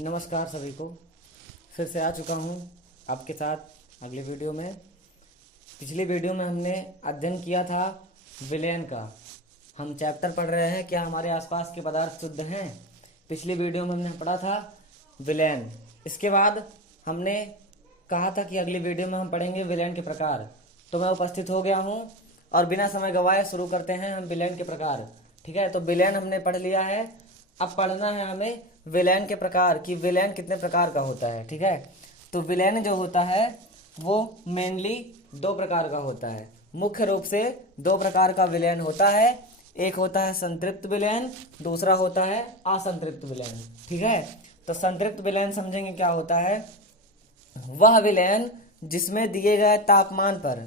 नमस्कार सभी को। फिर से आ चुका हूँ आपके साथ अगली वीडियो में। पिछली वीडियो में हमने अध्ययन किया था विलयन का। हम चैप्टर पढ़ रहे हैं क्या हमारे आसपास के पदार्थ शुद्ध हैं। पिछली वीडियो में हमने पढ़ा था विलयन। इसके बाद हमने कहा था कि अगली वीडियो में हम पढ़ेंगे विलयन के प्रकार। तो मैं उपस्थित हो गया हूँ और बिना समय गवाए शुरू करते हैं हम विलयन के प्रकार। ठीक है, तो विलयन हमने पढ़ लिया है। अब पढ़ना है हमें विलयन के प्रकार कि विलयन कितने प्रकार का होता है। ठीक है, तो विलयन जो होता है वो मेनली दो प्रकार का होता है। मुख्य रूप से दो प्रकार का विलयन होता है। एक होता है संतृप्त विलयन, दूसरा होता है असंतृप्त विलयन। ठीक है, तो संतृप्त विलयन समझेंगे क्या होता है। वह विलयन जिसमें दिए गए तापमान पर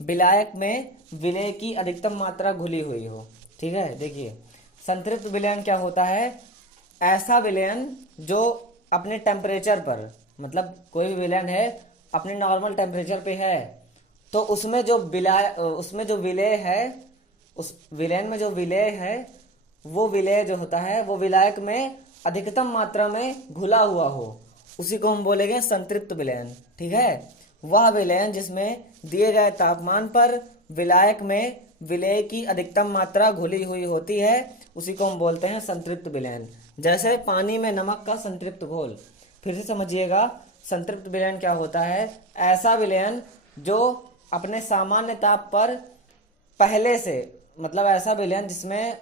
विलायक में विलय की अधिकतम मात्रा घुली हुई हो। ठीक है, देखिए संतृप्त विलयन क्या होता है। ऐसा विलयन जो अपने टेम्परेचर पर, मतलब कोई भी विलयन है अपने नॉर्मल टेम्परेचर पे है, तो उसमें जो विलय है, उस विलयन में जो विलय है, वो विलय जो होता है वो विलायक में अधिकतम मात्रा में घुला हुआ हो, उसी को हम बोलेंगे संतृप्त विलयन। ठीक है, वह विलयन जिसमें दिए गए तापमान पर विलायक में विलय की अधिकतम मात्रा घुली हुई होती है, उसी को हम बोलते हैं संतृप्त विलयन। जैसे पानी में नमक का संतृप्त घोल। फिर से समझिएगा, संतृप्त विलयन क्या होता है। ऐसा विलयन जो अपने सामान्य ताप पर पहले से, मतलब ऐसा विलयन जिसमें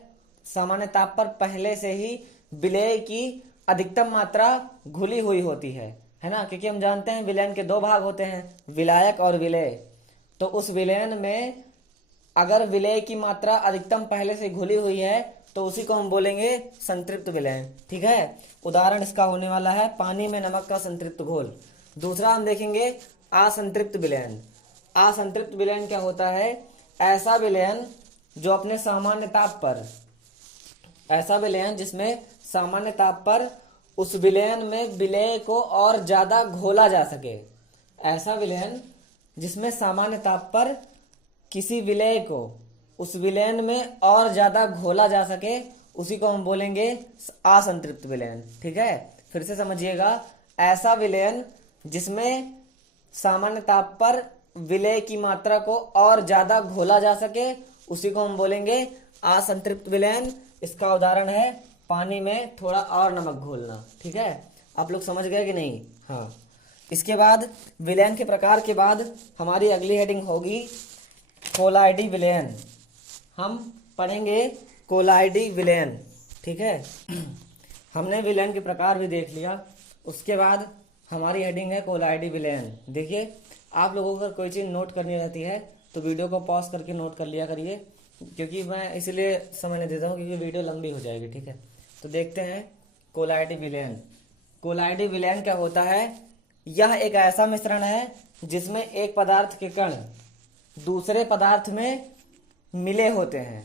सामान्य ताप पर पहले से ही विलय की अधिकतम मात्रा घुली हुई होती है ना। क्योंकि हम जानते हैं विलयन के दो भाग होते हैं, विलायक और विलय। तो उस विलयन में अगर विलय की मात्रा अधिकतम पहले से घुली हुई है तो उसी को हम बोलेंगे संतृप्त विलयन। ठीक है, उदाहरण इसका होने वाला है पानी में नमक का संतृप्त घोल। दूसरा हम देखेंगे असंतृप्त विलयन। असंतृप्त विलयन क्या होता है। ऐसा विलयन जो अपने सामान्य ताप पर, ऐसा विलयन जिसमें सामान्य ताप पर उस विलयन में विलय को और ज्यादा घोला जा सके। ऐसा विलयन जिसमें सामान्य ताप पर किसी विलय को उस विलयन में और ज्यादा घोला जा सके, उसी को हम बोलेंगे असंतृप्त विलयन। ठीक है, फिर से समझिएगा, ऐसा विलयन जिसमें सामान्य ताप पर विलय की मात्रा को और ज्यादा घोला जा सके, उसी को हम बोलेंगे असंतृप्त विलयन। इसका उदाहरण है पानी में थोड़ा और नमक घोलना। ठीक है, आप लोग समझ गए कि नहीं। हाँ, इसके बाद विलयन के प्रकार के बाद हमारी अगली हेडिंग होगी कोलाइडी विलयन। हम पढ़ेंगे कोलाइडी विलयन। ठीक है, हमने विलयन के प्रकार भी देख लिया। उसके बाद हमारी हेडिंग है कोलाइडी विलयन। देखिए, आप लोगों को अगर कोई चीज़ नोट करनी रहती है तो वीडियो को पॉज करके नोट कर लिया करिए, क्योंकि मैं इसलिए समय नहीं देता हूँ क्योंकि वीडियो लंबी हो जाएगी। ठीक है, तो देखते हैं कोलाइडी विलयन। कोलाइडी विलयन क्या होता है। यह एक ऐसा मिश्रण है जिसमें एक पदार्थ के कण दूसरे पदार्थ में मिले होते हैं।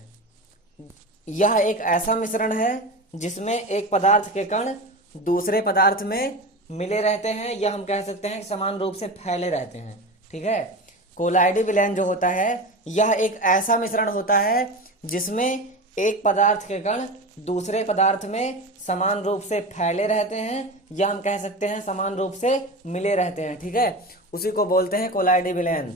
यह एक ऐसा मिश्रण है जिसमें एक पदार्थ के कण दूसरे पदार्थ में मिले रहते हैं, या हम कह सकते हैं समान रूप से फैले रहते हैं। ठीक है, कोलाइडी विलयन जो होता है यह एक ऐसा मिश्रण होता है जिसमें एक पदार्थ के कण दूसरे पदार्थ में समान रूप से फैले रहते हैं, या हम कह सकते हैं समान रूप से मिले रहते हैं। ठीक है, उसी को बोलते हैं कोलाइडी विलयन।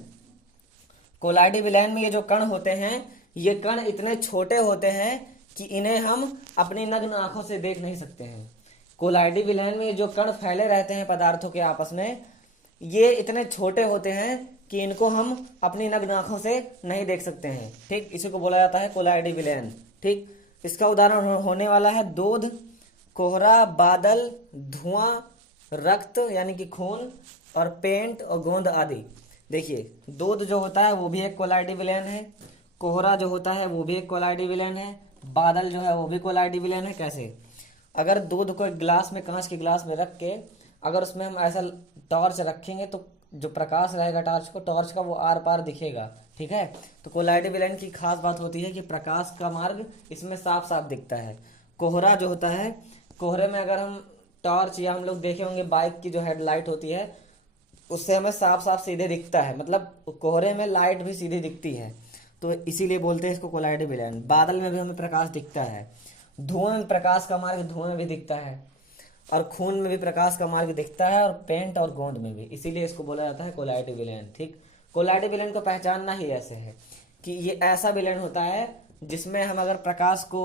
कोलाइडी विलयन में ये जो कण होते हैं, ये कण इतने छोटे होते हैं कि इन्हें हम अपनी नग्न आंखों से देख नहीं सकते हैं। कोलाइडी विलयन में जो कण फैले रहते हैं पदार्थों के आपस में, ये इतने छोटे होते हैं कि इनको हम अपनी नग्न आंखों से नहीं देख सकते हैं। ठीक, इसी को बोला जाता है कोलाइडी विलयन। ठीक, इसका उदाहरण होने वाला है दूध, कोहरा, बादल, धुआं, रक्त यानी कि खून, और पेंट और गोंद आदि। देखिए, दूध जो होता है वो भी एक कोलाइडी विलयन है, कोहरा जो होता है वो भी एक कोलाइडी विलयन है, बादल जो है वो भी कोलाइडी विलयन है। कैसे, अगर दूध को एक गिलास में, कांच के गिलास में रख के अगर उसमें हम ऐसा टॉर्च रखेंगे तो जो प्रकाश रहेगा टॉर्च का वो आर पार दिखेगा। ठीक है, तो कोलाइडी विलयन की खास बात होती है कि प्रकाश का मार्ग इसमें साफ साफ दिखता है। कोहरा जो होता है, कोहरे में अगर हम टॉर्च, या हम लोग देखे होंगे बाइक की जो हेडलाइट होती है, उससे हमें साफ साफ सीधे दिखता है, मतलब कोहरे में लाइट भी सीधी दिखती है, तो इसीलिए बोलते हैं इसको कोलाइडी विलयन। बादल में भी हमें प्रकाश दिखता है, धुएं में प्रकाश का मार्ग धुएं में भी दिखता है। और खून में भी प्रकाश का मार्ग दिखता है और पेंट और गोंद में भी, इसीलिए इसको बोला जाता है कोलाइड विलेन। ठीक, कोलाइड विलेन को पहचानना ही ऐसे है कि ये ऐसा विलेन होता है जिसमें हम अगर प्रकाश को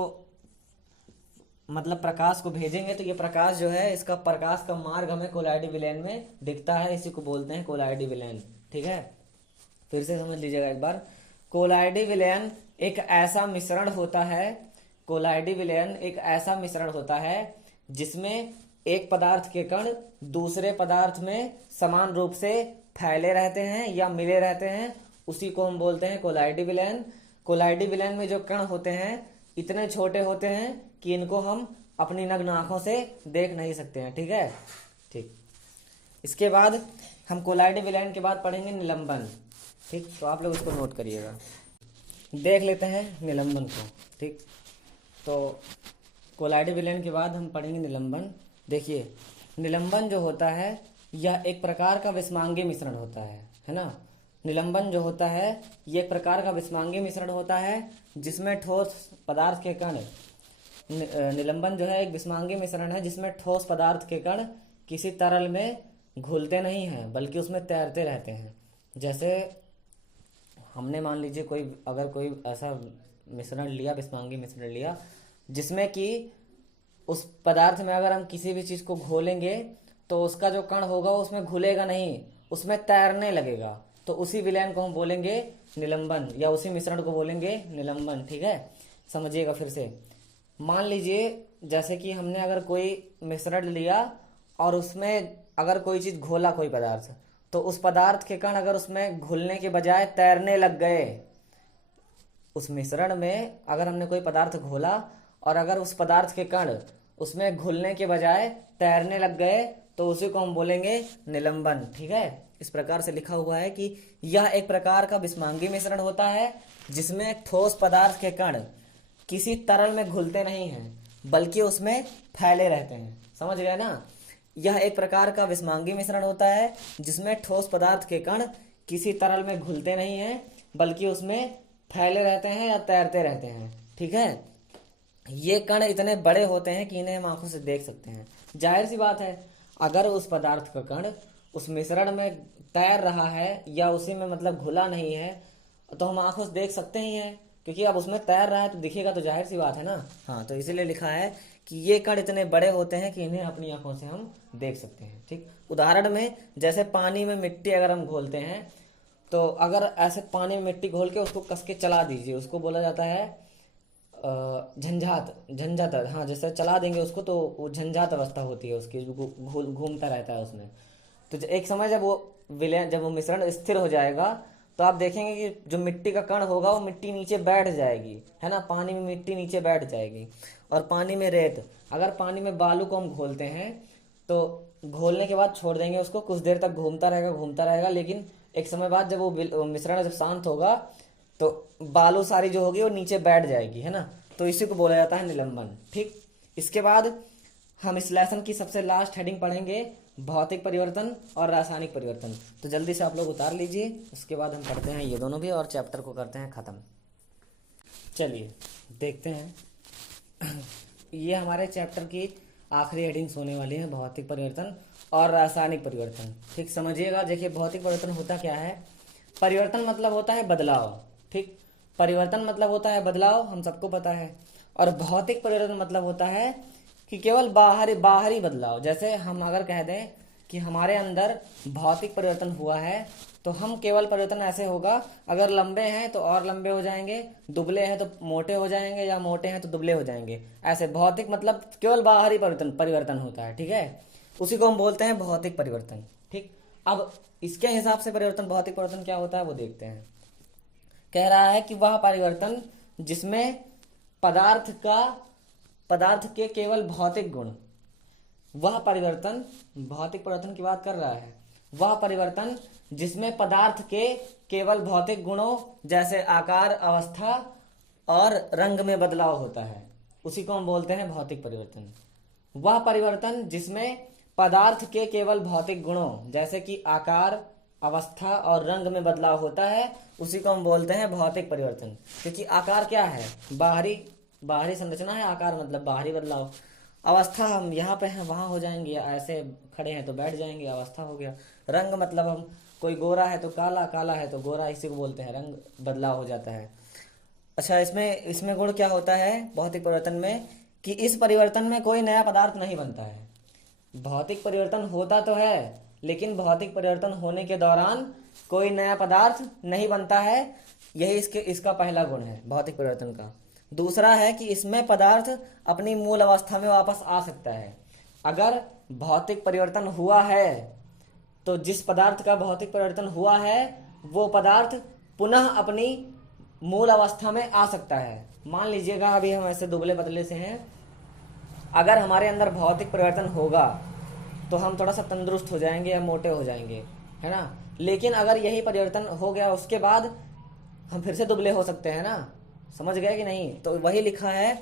मतलब प्रकाश को भेजेंगे तो ये प्रकाश जो है, इसका प्रकाश का मार्ग हमें कोलाइड विलेन में दिखता है, इसी को बोलते हैं कोलाइड विलेन। ठीक है, फिर से समझ लीजिएगा एक बार। कोलाइड विलेन एक ऐसा मिश्रण होता है, कोलाइड विलेन एक ऐसा मिश्रण होता है जिसमें एक पदार्थ के कण दूसरे पदार्थ में समान रूप से फैले रहते हैं या मिले रहते हैं, उसी को हम बोलते हैं कोलाइड विलेन। कोलाइड विलेन में जो कण होते हैं इतने छोटे होते हैं कि इनको हम अपनी नग्न आंखों से देख नहीं सकते हैं। ठीक है, ठीक। इसके बाद हम कोलाइड विलेन के बाद पढ़ेंगे निलंबन। ठीक, तो आप लोग इसको नोट करिएगा। देख लेते हैं निलंबन को। ठीक, तो कोलाइड विलेन के बाद हम पढ़ेंगे निलंबन। देखिए, निलंबन जो होता है यह एक प्रकार का विषमांगी मिश्रण होता है ना। निलंबन जो होता है ये एक प्रकार का विषमांगी मिश्रण होता है जिसमें ठोस पदार्थ के कण, निलंबन जो है एक विषमांगी मिश्रण है जिसमें ठोस पदार्थ के कण किसी तरल में घुलते नहीं हैं बल्कि उसमें तैरते रहते हैं। जैसे हमने मान लीजिए कोई ऐसा मिश्रण लिया, विषमांगी मिश्रण लिया, जिसमें कि उस पदार्थ में अगर हम किसी भी चीज़ को घोलेंगे तो उसका जो कण होगा उसमें घुलेगा नहीं, उसमें तैरने लगेगा, तो उसी विलयन को हम बोलेंगे निलंबन, या उसी मिश्रण को बोलेंगे निलंबन। ठीक है, समझिएगा फिर से। मान लीजिए जैसे कि हमने अगर कोई मिश्रण लिया और उसमें अगर कोई चीज़ घोला, कोई पदार्थ, तो उस पदार्थ के कण अगर उसमें घुलने के बजाय तैरने लग गए, उस मिश्रण में अगर हमने कोई पदार्थ घोला और अगर उस पदार्थ के कण उसमें घुलने के बजाय तैरने लग गए तो उसी को हम बोलेंगे निलंबन। ठीक है, इस प्रकार से लिखा हुआ है कि यह एक प्रकार का विषमांगी मिश्रण होता है जिसमें ठोस पदार्थ के कण किसी तरल में घुलते नहीं हैं बल्कि उसमें फैले रहते हैं। समझ गए ना? यह एक प्रकार का विषमांगी मिश्रण होता है जिसमें ठोस पदार्थ के कण किसी तरल में घुलते नहीं हैं बल्कि उसमें फैले रहते हैं या तैरते रहते हैं। ठीक है, ये कण इतने बड़े होते हैं कि इन्हें हम आंखों से देख सकते हैं। जाहिर सी बात है, अगर उस पदार्थ का कण उस मिश्रण में तैर रहा है या उसी में मतलब घुला नहीं है तो हम आंखों से देख सकते ही हैं, क्योंकि अब उसमें तैर रहा है तो दिखेगा, तो जाहिर सी बात है ना। हाँ, तो इसीलिए लिखा है कि ये कण इतने बड़े होते हैं कि इन्हें अपनी आंखों से हम देख सकते हैं। ठीक, उदाहरण में जैसे पानी में मिट्टी अगर हम घोलते हैं तो अगर ऐसे पानी में मिट्टी घोल के उसको कस के चला दीजिए, उसको बोला जाता है झंझात। हाँ, जैसे चला देंगे उसको तो वो झंझात अवस्था होती है उसकी, घूमता रहता है उसमें। तो एक समय जब वो मिश्रण स्थिर हो जाएगा तो आप देखेंगे कि जो मिट्टी का कण होगा वो मिट्टी नीचे बैठ जाएगी, है ना। पानी में मिट्टी नीचे बैठ जाएगी। और पानी में रेत, अगर पानी में बालू को हम घोलते हैं तो घोलने के बाद छोड़ देंगे उसको, कुछ देर तक घूमता रहेगा, लेकिन एक समय बाद जब वो मिश्रण जब शांत होगा तो बालू सारी जो होगी वो नीचे बैठ जाएगी, है ना। तो इसी को बोला जाता है निलंबन। ठीक, इसके बाद हम इस लेसन की सबसे लास्ट हेडिंग पढ़ेंगे, भौतिक परिवर्तन और रासायनिक परिवर्तन। तो जल्दी से आप लोग उतार लीजिए, उसके बाद हम पढ़ते हैं ये दोनों भी और चैप्टर को करते हैं ख़त्म। चलिए देखते हैं ये हमारे चैप्टर की आखिरी हेडिंग्स होने वाली हैं, भौतिक परिवर्तन और रासायनिक परिवर्तन। ठीक, समझिएगा। देखिए, भौतिक परिवर्तन होता क्या है। परिवर्तन मतलब होता है बदलाव। ठीक, परिवर्तन मतलब होता है बदलाव, हम सबको पता है। और भौतिक परिवर्तन मतलब होता है कि केवल बाहरी बदलाव। जैसे हम अगर कह दें कि हमारे अंदर भौतिक परिवर्तन हुआ है तो हम केवल परिवर्तन ऐसे होगा, अगर लंबे हैं तो और लंबे हो जाएंगे, दुबले हैं तो मोटे हो जाएंगे, या मोटे हैं तो दुबले हो जाएंगे। ऐसे भौतिक मतलब केवल बाहरी परिवर्तन होता है। ठीक है, उसी को हम बोलते हैं भौतिक परिवर्तन। ठीक, अब इसके हिसाब से भौतिक परिवर्तन क्या होता है वो देखते हैं। कह रहा है कि वह परिवर्तन जिसमें पदार्थ के केवल भौतिक गुण, वह परिवर्तन भौतिक परिवर्तन की बात कर रहा है। वह परिवर्तन जिसमें पदार्थ के केवल भौतिक गुणों जैसे आकार, अवस्था और रंग में बदलाव होता है, उसी को हम बोलते हैं भौतिक परिवर्तन। वह परिवर्तन जिसमें पदार्थ के केवल भौतिक गुणों जैसे कि आकार, अवस्था और रंग में बदलाव होता है, उसी को हम बोलते हैं भौतिक परिवर्तन। क्योंकि आकार क्या है, बाहरी संरचना है आकार, मतलब बाहरी बदलाव। अवस्था हम यहाँ पे हैं वहाँ हो जाएंगे, ऐसे खड़े हैं तो बैठ जाएंगे, अवस्था हो गया। रंग मतलब हम कोई गोरा है तो काला, काला है तो गोरा, इसी को बोलते हैं रंग बदलाव हो जाता है। अच्छा, इसमें इसमें गुण क्या होता है भौतिक परिवर्तन में, कि इस परिवर्तन में कोई नया पदार्थ नहीं बनता है। भौतिक परिवर्तन होता तो है, लेकिन भौतिक परिवर्तन होने के दौरान कोई नया पदार्थ नहीं बनता है। यही इसका पहला गुण है भौतिक परिवर्तन का। दूसरा है कि इसमें पदार्थ अपनी मूल अवस्था में वापस आ सकता है। अगर भौतिक परिवर्तन हुआ है तो जिस पदार्थ का भौतिक परिवर्तन हुआ है वो पदार्थ पुनः अपनी मूल अवस्था में आ सकता है। मान लीजिएगा अभी हम ऐसे दुबले पतले से हैं, अगर हमारे अंदर भौतिक परिवर्तन होगा तो हम थोड़ा सा तंदुरुस्त हो जाएंगे या मोटे हो जाएंगे, है ना। लेकिन अगर यही परिवर्तन हो गया उसके बाद हम फिर से दुबले हो सकते हैं ना, समझ गए कि नहीं। तो वही लिखा है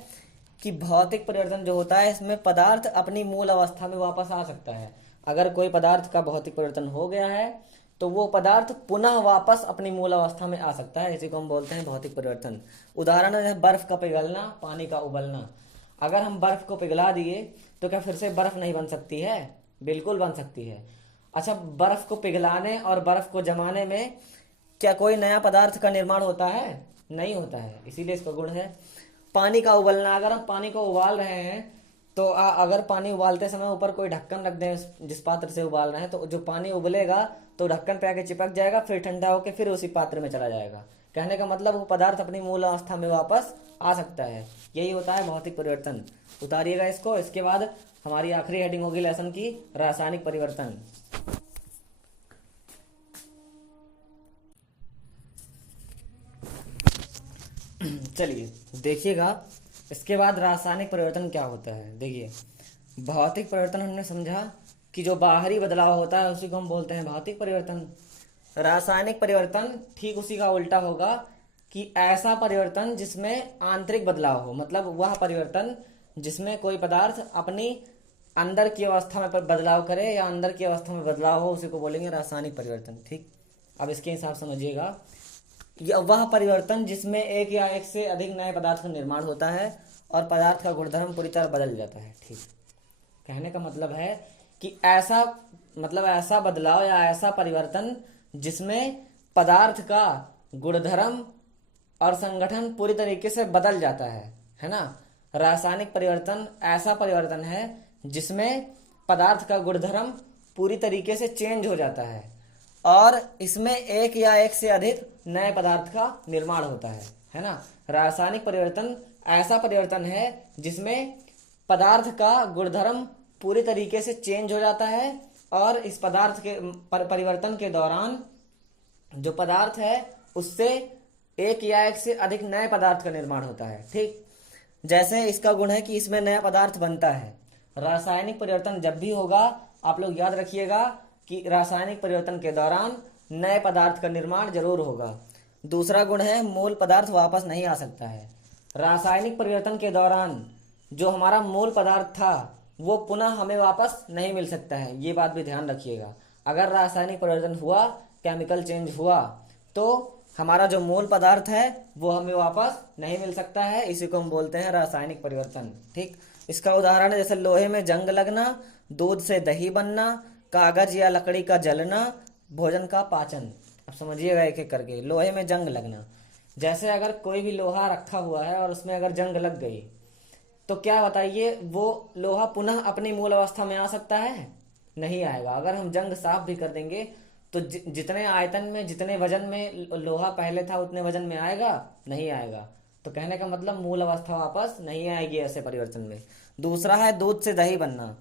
कि भौतिक परिवर्तन जो होता है इसमें पदार्थ अपनी मूल अवस्था में वापस आ सकता है। अगर कोई पदार्थ का भौतिक परिवर्तन हो गया है तो वो पदार्थ पुनः वापस अपनी मूल अवस्था में आ सकता है, इसी को हम बोलते हैं भौतिक परिवर्तन। उदाहरण है बर्फ का पिघलना, पानी का उबलना। अगर हम बर्फ को पिघला दिए तो क्या फिर से बर्फ नहीं बन सकती है? बिल्कुल बन सकती है। अच्छा, बर्फ को पिघलाने और बर्फ को जमाने में क्या कोई नया पदार्थ का निर्माण होता है? नहीं होता है, इसीलिए इसका गुण है। पानी का उबलना, अगर हम पानी को उबाल रहे हैं तो अगर पानी उबालते समय ऊपर कोई ढक्कन रख दें जिस पात्र से उबाल रहे हैं तो जो पानी उबलेगा तो ढक्कन पे आके चिपक जाएगा, फिर ठंडा होकर फिर उसी पात्र में चला जाएगा। कहने का मतलब वो पदार्थ अपनी मूल अवस्था में वापस आ सकता है। यही होता है भौतिक परिवर्तन। उतारिएगा इसको। इसके बाद हमारी आखिरी हेडिंग होगी लेसन की, रासायनिक परिवर्तन। चलिए देखिएगा इसके बाद रासायनिक परिवर्तन क्या होता है। देखिए, भौतिक परिवर्तन हमने समझा कि जो बाहरी बदलाव होता है उसी को हम बोलते हैं भौतिक परिवर्तन। रासायनिक परिवर्तन ठीक उसी का उल्टा होगा, कि ऐसा परिवर्तन जिसमें आंतरिक बदलाव हो, मतलब वह परिवर्तन जिसमें कोई पदार्थ अपनी अंदर की अवस्था में बदलाव करे या अंदर की अवस्था में बदलाव हो, उसी को बोलेंगे रासायनिक परिवर्तन। ठीक, अब इसके हिसाब समझिएगा। वह परिवर्तन जिसमें एक या एक से अधिक नए पदार्थ का निर्माण होता है और पदार्थ का गुणधर्म पूरी तरह बदल जाता है। ठीक, कहने का मतलब है कि ऐसा बदलाव या ऐसा परिवर्तन जिसमें पदार्थ का गुणधर्म और संगठन पूरी तरीके से बदल जाता है ना। रासायनिक परिवर्तन ऐसा परिवर्तन है जिसमें पदार्थ का गुणधर्म पूरी तरीके से चेंज हो जाता है और इसमें एक या एक से अधिक नए पदार्थ का निर्माण होता है ना। रासायनिक परिवर्तन ऐसा परिवर्तन है जिसमें पदार्थ का गुणधर्म पूरी तरीके से चेंज हो जाता है और इस पदार्थ के परिवर्तन के दौरान जो पदार्थ है उससे एक या एक से अधिक नए पदार्थ का निर्माण होता है। ठीक, जैसे इसका गुण है कि इसमें नया पदार्थ बनता है। रासायनिक परिवर्तन जब भी होगा आप लोग याद रखिएगा कि रासायनिक परिवर्तन के दौरान नए पदार्थ का निर्माण जरूर होगा। दूसरा गुण है मूल पदार्थ वापस नहीं आ सकता है। रासायनिक परिवर्तन के दौरान जो हमारा मूल पदार्थ था वो पुनः हमें वापस नहीं मिल सकता है, ये बात भी ध्यान रखिएगा। अगर रासायनिक परिवर्तन हुआ, केमिकल चेंज हुआ, तो हमारा जो मूल पदार्थ है वो हमें वापस नहीं मिल सकता है, इसी को हम बोलते हैं रासायनिक परिवर्तन। ठीक, इसका उदाहरण है जैसे लोहे में जंग लगना, दूध से दही बनना, कागज या लकड़ी का जलना, भोजन का पाचन। अब समझिएगा एक एक करके। लोहे में जंग लगना, जैसे अगर कोई भी लोहा रखा हुआ है और उसमें अगर जंग लग गई तो क्या बताइए, वो लोहा पुनः अपनी मूल अवस्था में आ सकता है? नहीं आएगा। अगर हम जंग साफ भी कर देंगे तो जितने आयतन में, जितने वजन में लोहा पहले था उतने वजन में आएगा? नहीं आएगा। तो कहने का मतलब मूल अवस्था वापस नहीं आएगी ऐसे परिवर्तन में। दूसरा है दूध से दही बनना।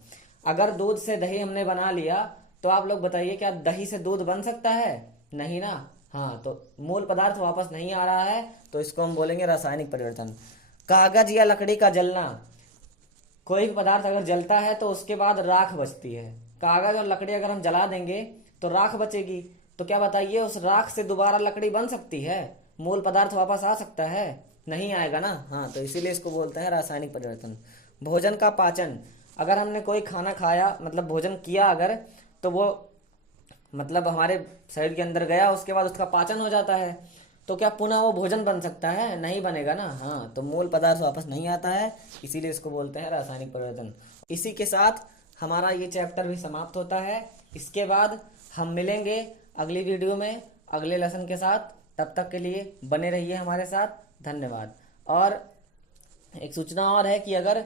अगर दूध से दही हमने बना लिया तो आप लोग बताइए क्या दही से दूध बन सकता है? नहीं ना। हाँ, तो मूल पदार्थ वापस नहीं आ रहा है तो इसको हम बोलेंगे रासायनिक परिवर्तन। कागज या लकड़ी का जलना, कोई भी पदार्थ अगर जलता है तो उसके बाद राख बचती है। कागज और लकड़ी अगर हम जला देंगे तो राख बचेगी, तो क्या बताइए उस राख से दोबारा लकड़ी बन सकती है? मूल पदार्थ वापस आ सकता है? नहीं आएगा ना। हाँ, तो इसीलिए इसको बोलते हैं रासायनिक परिवर्तन। भोजन का पाचन, अगर हमने कोई खाना खाया, मतलब भोजन किया अगर, तो वो मतलब हमारे शरीर के अंदर गया, उसके बाद उसका पाचन हो जाता है। तो क्या पुनः वो भोजन बन सकता है? नहीं बनेगा ना। हाँ, तो मूल पदार्थ वापस नहीं आता है, इसीलिए इसको बोलते हैं रासायनिक परिवर्तन। इसी के साथ हमारा ये चैप्टर भी समाप्त होता है। इसके बाद हम मिलेंगे अगली वीडियो में अगले लेसन के साथ। तब तक के लिए बने रहिए हमारे साथ। धन्यवाद। और एक सूचना और है कि अगर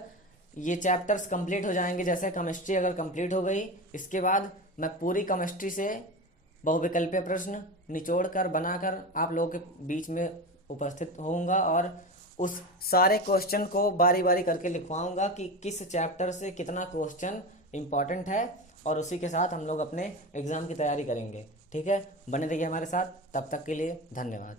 ये चैप्टर्स कंप्लीट हो जाएंगे, जैसे केमिस्ट्री अगर कंप्लीट हो गई, इसके बाद मैं पूरी केमिस्ट्री से बहुविकल्पीय प्रश्न निचोड़ कर बनाकर आप लोगों के बीच में उपस्थित होऊंगा और उस सारे क्वेश्चन को बारी बारी करके लिखवाऊंगा कि किस चैप्टर से कितना क्वेश्चन इम्पॉर्टेंट है, और उसी के साथ हम लोग अपने एग्ज़ाम की तैयारी करेंगे। ठीक है, बने रहिए हमारे साथ। तब तक के लिए धन्यवाद।